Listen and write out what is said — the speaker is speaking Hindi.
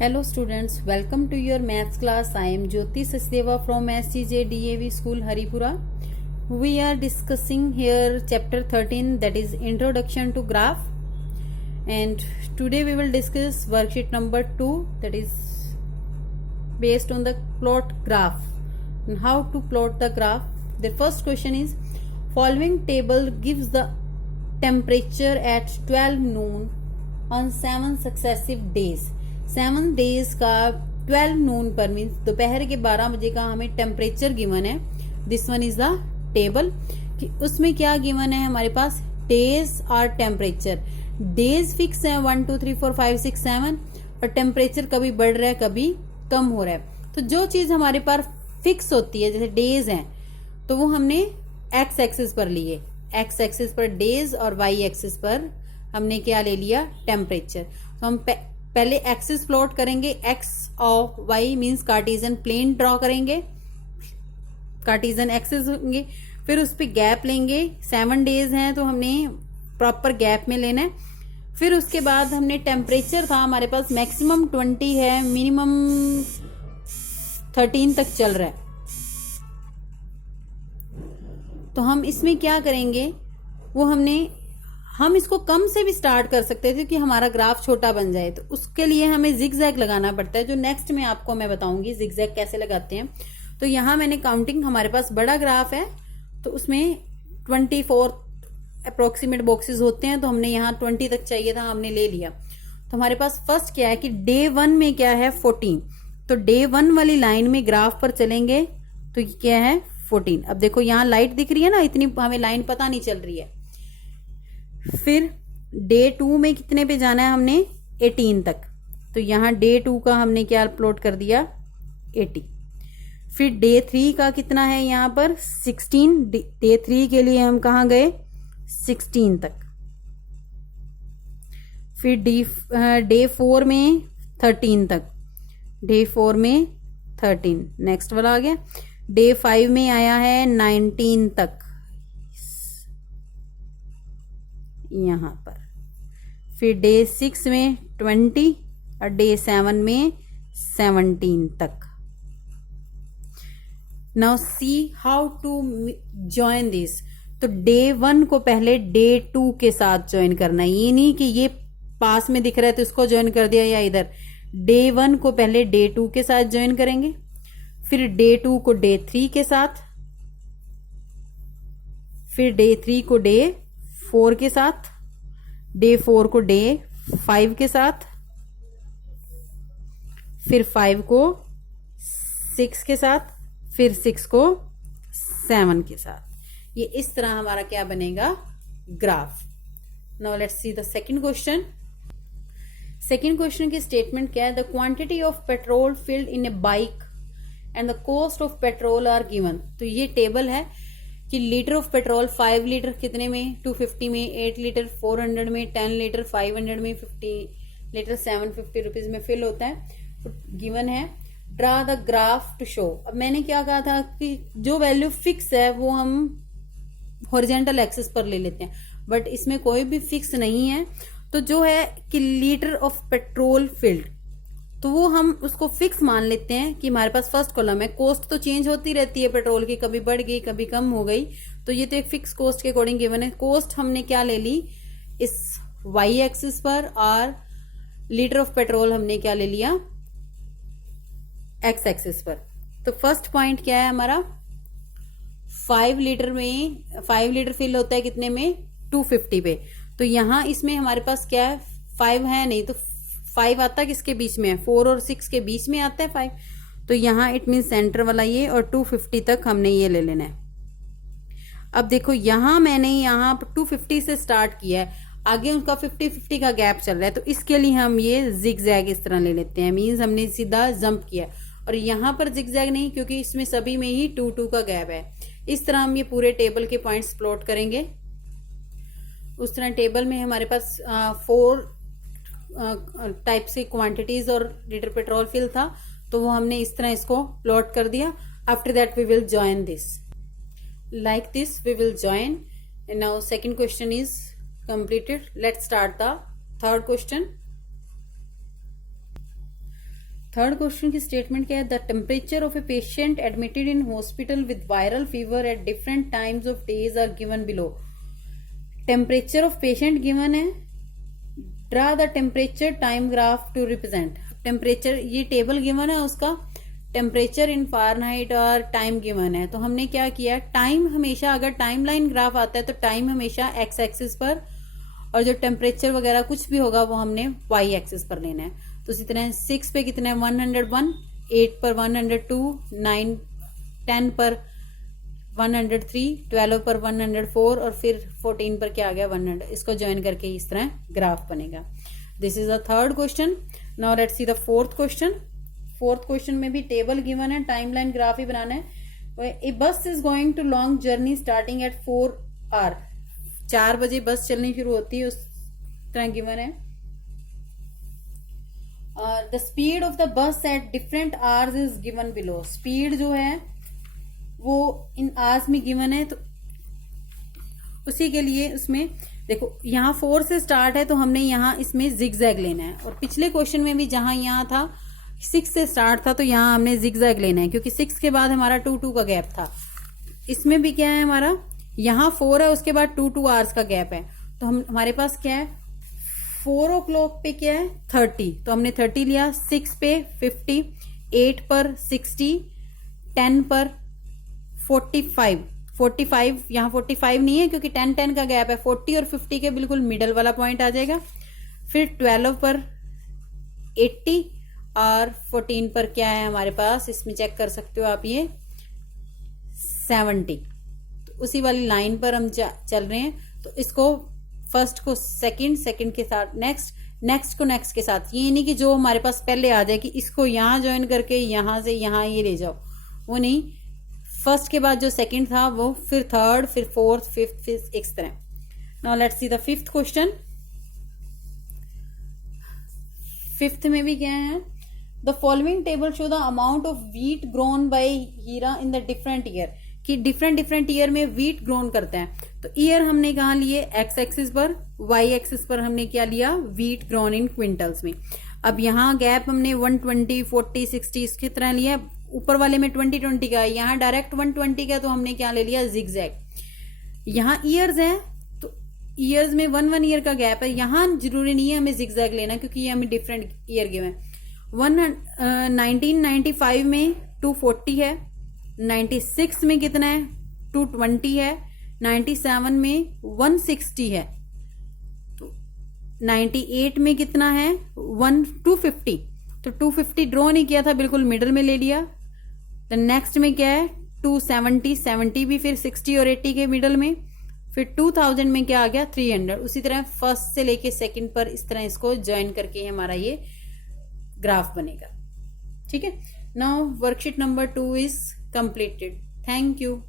Hello students, welcome to your maths class. I am Jyoti Sachdeva from SCJ DAV School Haripura. We are discussing here chapter 13, that is Introduction to Graph, and today we will discuss worksheet number 2, that is based on the plot graph and how to plot the graph. The first question is, following table gives the temperature at 12 noon on 7 successive days. 7 days का 12 नून पर मीन्स दोपहर के 12 बजे का हमें टेम्परेचर गिवन है. This one is the table कि उसमें क्या गिवन है हमारे पास, डेज और टेम्परेचर. डेज फिक्स है 1 2 3 4 5 6 7 और टेम्परेचर कभी बढ़ रहा है कभी कम हो रहा है. तो जो चीज हमारे पास फिक्स होती है, जैसे डेज हैं, तो वो हमने एक्स एक्सिस पर लिए. एक्स एक्सिस पर डेज और वाई एक्सिस पर हमने क्या ले लिया, टेम्परेचर. तो हम पहले एक्सिस प्लॉट करेंगे. एक्स और Y means cartesian plane draw करेंगे, कार्टेशियन एक्सिस होंगे. फिर उस पर गैप लेंगे. 7 डेज हैं तो हमने प्रॉपर गैप में लेना है. फिर उसके बाद हमने टेम्परेचर था हमारे पास मैक्सिमम 20 है, मिनिमम 13 तक चल रहा है. तो हम इसमें क्या करेंगे, वो हम इसको कम से भी स्टार्ट कर सकते थे कि हमारा ग्राफ छोटा बन जाए. तो उसके लिए हमें जिगजैग लगाना पड़ता है, जो नेक्स्ट में आपको मैं बताऊंगी जिगजैग कैसे लगाते हैं. तो यहाँ मैंने काउंटिंग, हमारे पास बड़ा ग्राफ है तो उसमें 24 अप्रोक्सीमेट बॉक्सेस होते हैं, तो हमने यहाँ 20 तक चाहिए था, हमने ले लिया. तो हमारे पास फर्स्ट क्या है कि डे 1 में क्या है 14. तो डे 1 वाली लाइन में ग्राफ पर चलेंगे तो क्या है 14. अब देखो यहाँ लाइट दिख रही है ना, इतनी हमें लाइन पता नहीं चल रही है. फिर डे 2 में कितने पे जाना है हमने, 18 तक. तो यहाँ डे 2 का हमने क्या प्लॉट कर दिया 80. फिर डे 3 का कितना है यहाँ पर 16. डे 3 के लिए हम कहाँ गए 16 तक. फिर डे 4 में 13 तक. डे 4 में 13. नेक्स्ट वाला आ गया. डे 5 में आया है 19 तक यहाँ पर. फिर डे 6 में 20 और डे 7 में 17 तक. Now see how to join this. तो डे 1 को पहले डे 2 के साथ ज्वाइन करना है. ये नहीं कि ये पास में दिख रहा है तो इसको ज्वाइन कर दिया या इधर. डे 1 को पहले डे 2 के साथ ज्वाइन करेंगे, फिर डे 2 को डे 3 के साथ, फिर डे 3 को डे 4 के साथ, डे 4 को डे 5 के साथ, फिर 5 को 6 के साथ, फिर 6 को 7 के साथ. ये इस तरह हमारा क्या बनेगा graph. Now let's see the second question. Second question की स्टेटमेंट क्या है, the quantity of petrol filled in a bike and the cost of petrol are given. तो ये टेबल है कि लीटर ऑफ पेट्रोल 5 लीटर कितने में, 250 में, 8 लीटर 400 में, 10 लीटर 500 में, 50 लीटर 750 रुपीज में फिल होता है. तो गिवन है draw the graph to show. अब मैंने क्या कहा था कि जो वैल्यू फिक्स है वो हम हॉरिजॉन्टल एक्सिस पर ले लेते हैं, बट इसमें कोई भी फिक्स नहीं है. तो जो है कि लीटर ऑफ पेट्रोल फिल्ड, तो वो हम उसको फिक्स मान लेते हैं कि हमारे पास फर्स्ट कॉलम है. कॉस्ट तो चेंज होती रहती है पेट्रोल की, कभी बढ़ गई कभी कम हो गई, तो ये तो एक फिक्स कॉस्ट के अकॉर्डिंग गिवन है. कॉस्ट हमने क्या ले ली इस वाई एक्सिस पर, और लीटर ऑफ पेट्रोल हमने क्या ले लिया एक्स एक्सिस पर. तो फर्स्ट पॉइंट क्या है हमारा, 5 लीटर फिल होता है कितने में 250 पे. तो यहाँ इसमें हमारे पास क्या है 5 है नहीं, तो 5 आता है किसके बीच में है, 4 और 6 के बीच में आता है 5. तो यहाँ इट मीन सेंटर वाला ये, और 250 तक हमने ये ले लेना है. अब देखो यहाँ मैंने यहाँ 250 से स्टार्ट किया है, आगे उनका 50-50 का गैप चल रहा है, तो इसके लिए हम ये जिगजैग इस तरह ले लेते हैं. मीन्स हमने सीधा जंप किया, और यहाँ पर जिगजैग नहीं क्योंकि इसमें सभी में ही 2-2 का गैप है. इस तरह हम ये पूरे टेबल के पॉइंट्स प्लॉट करेंगे. उस तरह टेबल में हमारे पास 4 टाइप से क्वांटिटीज और लीटर पेट्रोल फिल था, तो वो हमने इस तरह इसको प्लॉट कर दिया. After that we will join this like this, we will join. And now second question is completed. Let's start the third question. Third question की स्टेटमेंट क्या है, the temperature of a patient admitted in hospital with viral fever at different times of days are given below. Temperature of patient given है, draw the temperature time graph to represent. Temperature ये टेबल गिवन है, उसका टेम्परेचर इन फ़ारेनहाइट और टाइम गिवन है। तो हमने क्या किया, टाइम हमेशा अगर टाइम लाइन ग्राफ आता है तो टाइम हमेशा एक्स एक्सिस पर, और जो टेम्परेचर वगैरह कुछ भी होगा वो हमने वाई एक्सिस पर लेना है। तो इसी तरह 6 पे कितना है 101, 8 पर 102, 9 10 पर 103, 12 पर 104 और फिर 14 पर क्या आ गया 100। इसको ज्वाइन करके इस तरह ग्राफ बनेगा। This is the third question. Now let's see the fourth question. Fourth question में भी टेबल गिवन है, टाइमलाइन ग्राफ ही बनाना है। A bus is going to long journey starting at 4 hour. 4 बजे बस चलनी शुरू होती है, उस तरह गिवन है। The speed of the bus at different hours is given below. Speed जो है वो इन आवर्स में गिवन है, तो उसी के लिए उसमें देखो यहाँ 4 से स्टार्ट है तो हमने यहाँ इसमें जिगजैग लेना है, और पिछले क्वेश्चन में भी जहां यहाँ था 6 से स्टार्ट था तो यहाँ हमने जिगजैग लेना है, क्योंकि 6 के बाद हमारा 2 का गैप था। इसमें भी क्या है, हमारा यहाँ 4 है, उसके बाद 2 आवर्स का गैप है। तो हमारे पास क्या है 4 o'clock पे क्या है 30, तो हमने 30 लिया। 6 पे 50, 8 पर 60, 10 पर 45 यहाँ 45 नहीं है क्योंकि 10 का गैप है। 40 और 50 के बिल्कुल मिडल वाला पॉइंट आ जाएगा। फिर 12 पर 80 और 14 पर क्या है हमारे पास, इसमें चेक कर सकते हो आप, ये 70। तो उसी वाली लाइन पर हम चल रहे हैं। तो इसको फर्स्ट को सेकंड के साथ नेक्स्ट को नेक्स्ट के साथ, ये नहीं कि जो हमारे पास पहले आ जाए कि इसको यहाँ ज्वाइन करके यहाँ से यहाँ ये ले जाओ, वो नहीं। फर्स्ट के बाद जो सेकंड था वो फिर थर्ड, फिर फोर्थ, फिफ्थ, फिर इस तरह। Now let's see the fifth question. Fifth में भी क्या है, the following table show the amount of wheat grown by Heera in the different year, कि डिफरेंट ईयर में व्हीट ग्रोन करते हैं। तो ईयर हमने कहाँ लिए एक्स एक्सिस पर, वाई एक्सिस पर हमने क्या लिया व्हीट ग्रोन इन क्विंटल्स में। अब यहाँ गैप हमने 120, 40, 60 इसकी तरह लिया। ऊपर वाले में 20 का है, यहाँ डायरेक्ट 120 का, तो हमने क्या ले लिया जिगजैग। यहाँ ईयर्स है तो ईयर्स में 1 ईयर का गैप है, यहाँ जरूरी नहीं है हमें जिगजैग लेना क्योंकि ये हमें डिफरेंट ईयर गिवन है। 1995 में 240 है, 96 में कितना है 220 है, 97 में 160 है, तो 98 में कितना है 250। तो 250 ड्रॉ नहीं किया था, बिल्कुल मिडल में ले लिया। तो नेक्स्ट में क्या है 270, 70 भी फिर 60 और 80 के मिडल में। फिर 2000 में क्या आ गया 300। उसी तरह फर्स्ट से लेके सेकंड पर इस तरह इसको ज्वाइन करके हमारा ये ग्राफ बनेगा। ठीक है, now worksheet number 2 is completed. Thank you.